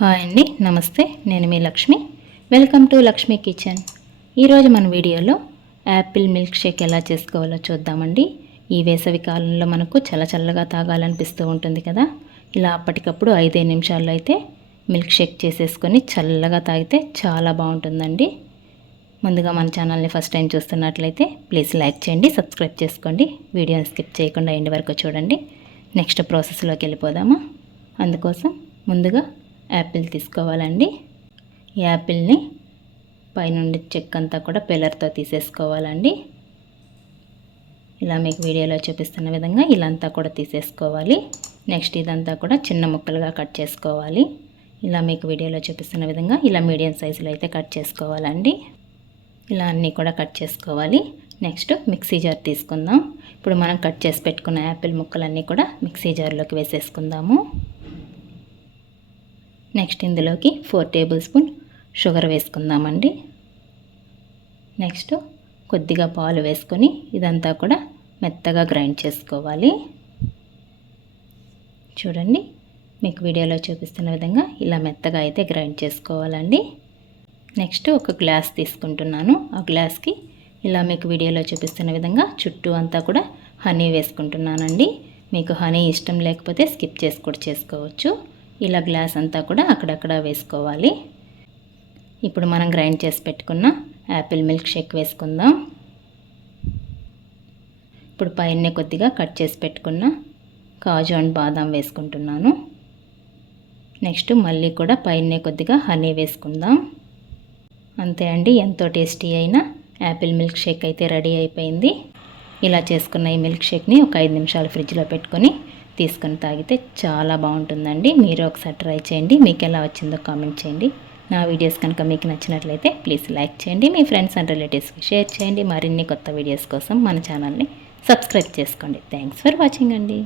Hi అండి, నమస్తే. నేను మీ Lakshmi. Welcome to Lakshmi kitchen. ఈరోజు మన వీడియోలో యాపిల్ మిల్క్ షేక్ ఎలా చేసుకోవాలో చూద్దామండి. ఈ వేసవి కాలంలో మనకు చల్లగా తాగాలనిపిస్తూ ఉంటుంది కదా. ఇలా అప్పటికప్పుడు 5 నిమిషాల్లో అయితే మిల్క్ షేక్ చేసేసుకొని చల్లగా తాగితే చాలా బాగుంటుందండి. ముందుగా మన ఛానల్ని ఫస్ట్ టైం చూస్తున్నట్లయితే ప్లీజ్ లైక్ చేయండి, సబ్స్క్రైబ్ చేసుకోండి. వీడియోని స్కిప్ చేయకుండా ఎండ్ వరకు చూడండి. నెక్స్ట్ ప్రాసెస్లోకి వెళ్ళిపోదామా. అందుకోసం ముందుగా యాపిల్ తీసుకోవాలండి. ఈ యాపిల్ని పైనుండి చెక్క అంతా కూడా పెల్లర్తో తీసేసుకోవాలండి. ఇలా మీకు వీడియోలో చూపిస్తున్న విధంగా ఇలా అంతా కూడా తీసేసుకోవాలి. నెక్స్ట్ ఇదంతా కూడా చిన్న ముక్కలుగా కట్ చేసుకోవాలి. ఇలా మీకు వీడియోలో చూపిస్తున్న విధంగా ఇలా మీడియం సైజులో అయితే కట్ చేసుకోవాలండి. ఇలా అన్నీ కూడా కట్ చేసుకోవాలి. నెక్స్ట్ మిక్సీ జార్ తీసుకుందాం. ఇప్పుడు మనం కట్ చేసి పెట్టుకున్న యాపిల్ ముక్కలన్నీ కూడా మిక్సీ జార్లోకి వేసేసుకుందాము. నెక్స్ట్ ఇందులోకి 4 టేబుల్ స్పూన్ షుగర్ వేసుకుందామండి. నెక్స్ట్ కొద్దిగా పాలు వేసుకొని ఇదంతా కూడా మెత్తగా గ్రైండ్ చేసుకోవాలి. చూడండి, మీకు వీడియోలో చూపిస్తున్న విధంగా ఇలా మెత్తగా అయితే గ్రైండ్ చేసుకోవాలండి. నెక్స్ట్ ఒక గ్లాస్ తీసుకుంటున్నాను. ఆ గ్లాస్కి ఇలా మీకు వీడియోలో చూపిస్తున్న విధంగా చుట్టూ అంతా కూడా హనీ వేసుకుంటున్నానండి. మీకు హనీ ఇష్టం లేకపోతే స్కిప్ చేసి కూడా చేసుకోవచ్చు. ఇలా గ్లాస్ అంతా కూడా అక్కడక్కడ వేసుకోవాలి. ఇప్పుడు మనం గ్రైండ్ చేసి పెట్టుకున్న యాపిల్ మిల్క్ షేక్ వేసుకుందాం. ఇప్పుడు పైన కొద్దిగా కట్ చేసి పెట్టుకున్న కాజు అండ్ బాదాం వేసుకుంటున్నాను. నెక్స్ట్ మళ్ళీ కూడా పైన కొద్దిగా హనీ వేసుకుందాం. అంతే అండి, ఎంతో టేస్టీ అయిన యాపిల్ మిల్క్ షేక్ అయితే రెడీ అయిపోయింది. ఇలా చేసుకున్న ఈ మిల్క్ షేక్ని ఒక 5 నిమిషాలు ఫ్రిడ్జ్లో పెట్టుకొని తీసుకొని తాగితే చాలా బాగుంటుందండి. మీరు ఒకసారి ట్రై చేయండి. మీకు ఎలా వచ్చిందో కామెంట్ చేయండి. నా వీడియోస్ కనుక మీకు నచ్చినట్లయితే ప్లీజ్ లైక్ చేయండి. మీ ఫ్రెండ్స్ అండ్ రిలేటివ్స్కి షేర్ చేయండి. మరిన్ని కొత్త వీడియోస్ కోసం మన ఛానల్ని సబ్స్క్రైబ్ చేసుకోండి. థ్యాంక్స్ ఫర్ వాచింగ్ అండి.